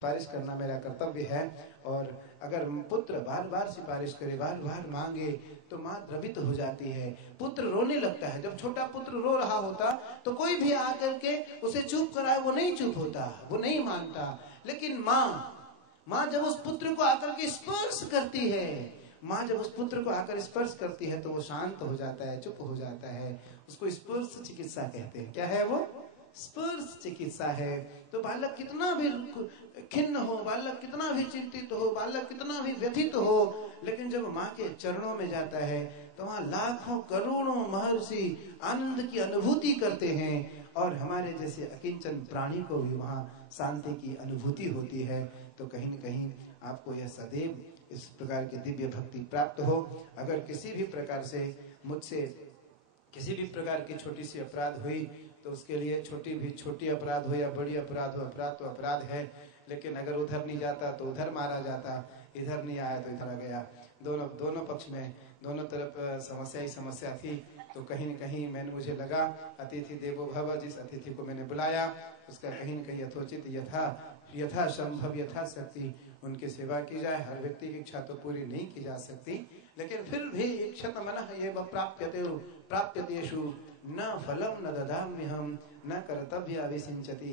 सिफारिश करना मेरा कर्तव्य है। और अगर पुत्र बार बार सिफारिश करे, बार बार मांगे, तो माँ द्रवित हो जाती है, पुत्र रोने लगता है। जब छोटा पुत्र रो रहा होता तो कोई भी आकर के उसे चुप कराए, वो नहीं चुप होता, वो नहीं मानता। लेकिन माँ जब उस पुत्र को आकर के स्पर्श करती है, माँ जब उस पुत्र को आकर स्पर्श करती है तो वो शांत हो जाता है, चुप हो जाता है। उसको स्पर्श चिकित्सा कहते हैं। क्या है वो? स्पर्श चिकित्सा है। तो बालक कितना भी खिन्न हो, बालक कितना भी चिंतित हो, बालक कितना भी व्यथित हो, लेकिन जब माँ के चरणों में जाता है तो वहाँ लाखों करोड़ों महर्षि आनंद की अनुभूति करते हैं। और हमारे जैसे अकिंचन प्राणी को भी वहाँ शांति की अनुभूति होती है। तो कहीं न कहीं आपको यह सदैव इस प्रकार की दिव्य भक्ति प्राप्त हो। अगर किसी भी प्रकार से मुझसे किसी भी प्रकार की छोटी सी अपराध हुई तो उसके लिए छोटी अपराध हो या बड़ी अपराध हो, अपराध तो अपराध है। लेकिन अगर उधर नहीं जाता तो उधर मारा जाता, इधर नहीं आया तो इधर आ गया। दोनों पक्ष में, दोनों तरफ समस्या ही समस्या थी। तो कहीं न कहीं मुझे लगा अतिथि देवो भव, जिस अतिथि को मैंने बुलाया उसका कहीं न कहीं यथोचित यथा संभव यथा शक्ति उनकी सेवा की जाए। हर व्यक्ति की इच्छा तो पूरी नहीं की जा सकती, लेकिन फिर भी इच्छत मनः एव प्राप्यतेषु न फलम न ददाम्यहम् न कर्तव्य अभिसिंचति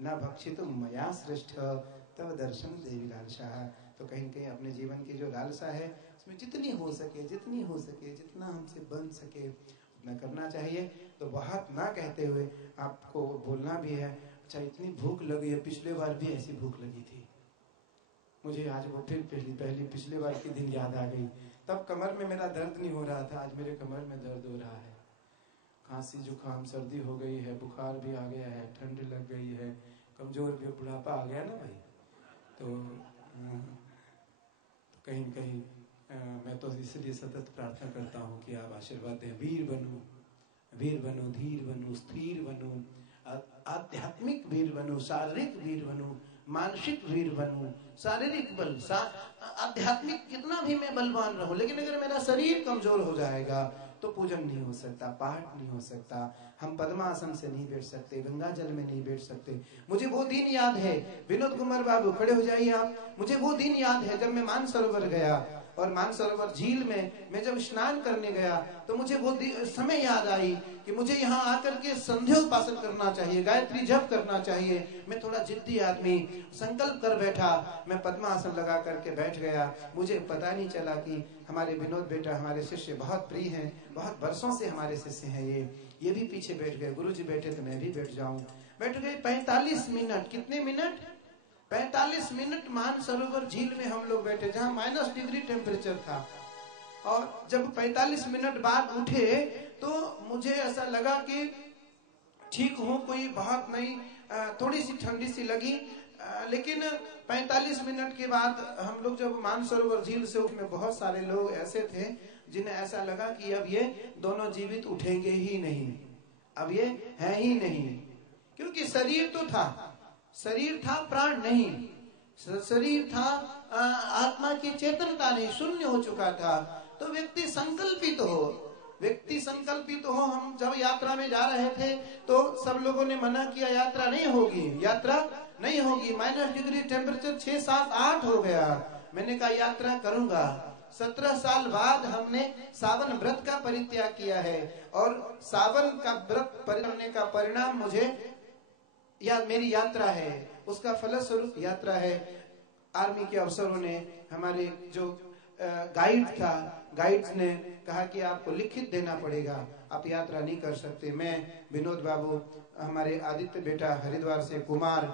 न भक्षितुं मया श्रेष्ठ तव दर्शन देवी लालसा। तो कहीं कहीं अपने जीवन की जो लालसा है उसमें जितनी हो सके जितना हमसे बन सके उतना करना चाहिए। तो बहुत ना कहते हुए आपको बोलना भी है। अच्छा, इतनी भूख लगी है, पिछले बार भी ऐसी भूख लगी थी मुझे, आज वो फिर पहली पिछले बार के दिन याद आ गई। तब कमर में मेरा दर्द नहीं हो रहा था, आज मेरे कमर में दर्द हो रहा है। खांसी जुकाम सर्दी हो गई है, बुखार भी आ गया है, ठंड लग गई है, कमजोर भी, बुढ़ापा आ गया ना भाई। तो कहीं न कहीं मैं तो इसलिए सतत प्रार्थना करता हूँ कि आप आशीर्वाद दें। वीर बनो, धीर बनो, स्थिर बनो, आध्यात्मिक वीर बनो, शारीरिक वीर बनो, मानसिक वीर बनूं। शारीरिक बल, आध्यात्मिक कितना भी मैं बलवान रहूं, लेकिन अगर मेरा शरीर कमजोर हो जाएगा तो पूजन नहीं हो सकता, पाठ नहीं हो सकता, हम पद्मासन से नहीं बैठ सकते, गंगा जल में नहीं बैठ सकते। मुझे वो दिन याद है, विनोद कुमार बाबू खड़े हो जाइए आप। मुझे वो दिन याद है जब मैं मानसरोवर गया, और मानसरोवर झील में मैं जब स्नान करने गया तो मुझे वो समय याद आई कि मुझे यहाँ आकर के संध्योपासन करना चाहिए, गायत्री जप करना चाहिए। मैं थोड़ा जिद्दी आदमी, संकल्प कर बैठा, मैं पद्मासन लगा करके बैठ गया। मुझे पता नहीं चला कि हमारे विनोद बेटा, हमारे शिष्य बहुत प्रिय हैं, बहुत वर्षों से हमारे शिष्य हैं, ये भी पीछे बैठ गए। गुरुजी बैठे तो मैं भी बैठ जाऊं। बैठ गए 45 मिनट। कितने मिनट? 45 मिनट मानसरोवर झील में हम लोग बैठे, जहाँ -डिग्री टेम्परेचर था। और जब 45 मिनट बाद उठे तो मुझे ऐसा लगा कि ठीक हूँ, कोई बात नहीं, थोड़ी सी ठंडी सी लगी। लेकिन 45 मिनट के बाद हम लोग जब मानसरोवर झील से उठे, बहुत सारे लोग ऐसे थे जिन्हें ऐसा लगा कि अब ये दोनों जीवित उठेंगे ही नहीं, अब ये है ही नहीं। क्योंकि शरीर तो था, शरीर था, प्राण नहीं। शरीर था, आत्मा की चेतनता नहीं, शून्य हो चुका था। तो व्यक्ति संकल्पित हो। हम जब यात्रा में जा रहे थे तो सब लोगों ने मना किया, यात्रा नहीं होगी। -डिग्री टेम्परेचर 6, 7, 8 हो गया। मैंने कहा यात्रा करूंगा। 17 साल बाद हमने सावन व्रत का परित्याग किया है, और सावन का व्रत करने का परिणाम मुझे मेरी यात्रा है, उसका फलस्वरूप यात्रा है। आर्मी के अफसरों ने, हमारे जो गाइड्स ने कहा कि आपको लिखित देना पड़ेगा, आप यात्रा नहीं कर सकते। मैं, विनोद बाबू, हमारे आदित्य बेटा हरिद्वार से, कुमार,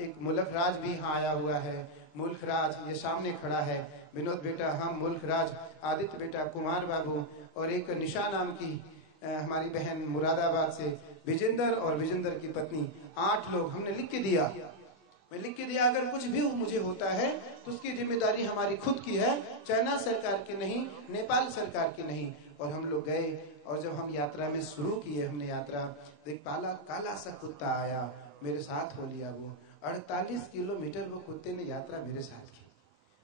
एक मुल्क राज भी यहाँ आया हुआ है। मुल्क राज ये सामने खड़ा है, विनोद बेटा, हम, मुल्क राज, आदित्य बेटा, कुमार बाबू, और एक निशा नाम की हमारी बहन मुरादाबाद से, विजेंद्र और विजेंद्र की पत्नी, 8 लोग हमने लिख के दिया। मैं लिख के दिया, अगर कुछ भी मुझे होता है तो उसकी जिम्मेदारी हमारी खुद की है, चाइना सरकार की नहीं, नेपाल सरकार की नहीं। और हम लोग गए, और जब हम यात्रा में शुरू किए, हमने यात्रा, देख काला सा कुत्ता आया, मेरे साथ हो लिया। वो 48 किलोमीटर वो कुत्ते ने यात्रा मेरे साथ की।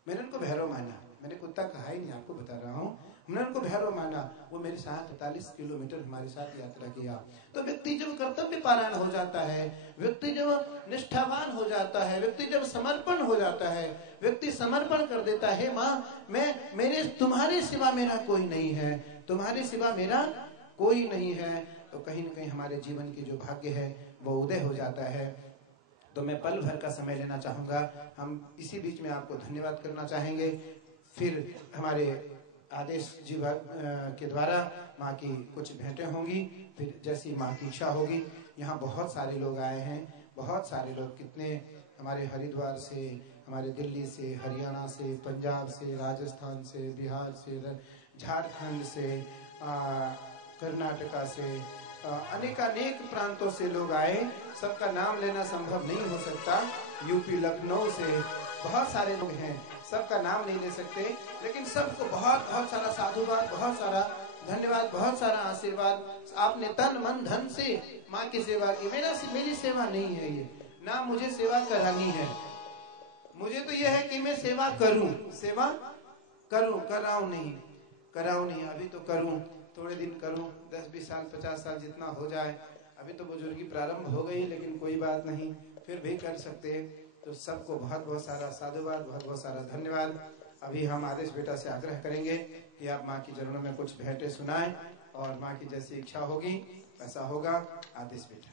मैंने उनको भैरव माना, मैंने कुत्ता कहा ही नहीं, आपको बता रहा हूँ। हमने उनको भैरव माना, वो मेरे साथ 43 किलोमीटर हमारे साथ यात्रा किया। तो व्यक्ति जब कर्तव्य पारायण हो जाता है, व्यक्ति जब निष्ठावान हो जाता है, व्यक्ति जब समर्पण हो जाता है, व्यक्ति समर्पण कर देता है, माँ मेरे तुम्हारे सिवा मेरा कोई नहीं है, तुम्हारे सिवा मेरा कोई नहीं है, तो कहीं न कहीं हमारे जीवन की जो भाग्य है वो उदय हो जाता है। तो मैं पल भर का समय लेना चाहूंगा, हम इसी बीच में आपको धन्यवाद करना चाहेंगे। फिर हमारे आदेश जी के द्वारा माँ की कुछ भेंटें होंगी, फिर जैसी माँ की इच्छा होगी। यहाँ बहुत सारे लोग आए हैं, बहुत सारे लोग, कितने हमारे हरिद्वार से, हमारे दिल्ली से, हरियाणा से, पंजाब से, राजस्थान से, बिहार से, झारखंड से, कर्नाटका से, अनेकानेक प्रांतों से लोग आए। सबका नाम लेना संभव नहीं हो सकता। यूपी लखनऊ से बहुत सारे लोग हैं, सबका नाम नहीं ले सकते, लेकिन सबको बहुत बहुत सारा साधुवाद, बहुत सारा धन्यवाद, बहुत सारा आशीर्वाद। आपने तन मन धन से माँ की सेवा की। मेरी सेवा नहीं है ये, ना मुझे सेवा करानी है। मुझे तो यह है कि मैं सेवा करूं, सेवा करूं, कराऊं नहीं। अभी तो करूं, थोड़े दिन करूं, 10-20 साल 50 साल जितना हो जाए। अभी तो बुजुर्गी प्रारंभ हो गई, लेकिन कोई बात नहीं, फिर भी कर सकते। तो सबको बहुत बहुत सारा साधुवाद, बहुत बहुत सारा धन्यवाद। अभी हम आदेश बेटा से आग्रह करेंगे कि आप माँ की चरणों में कुछ भेंटें सुनाएं, और माँ की जैसी इच्छा होगी वैसा होगा। आदेश बेटा।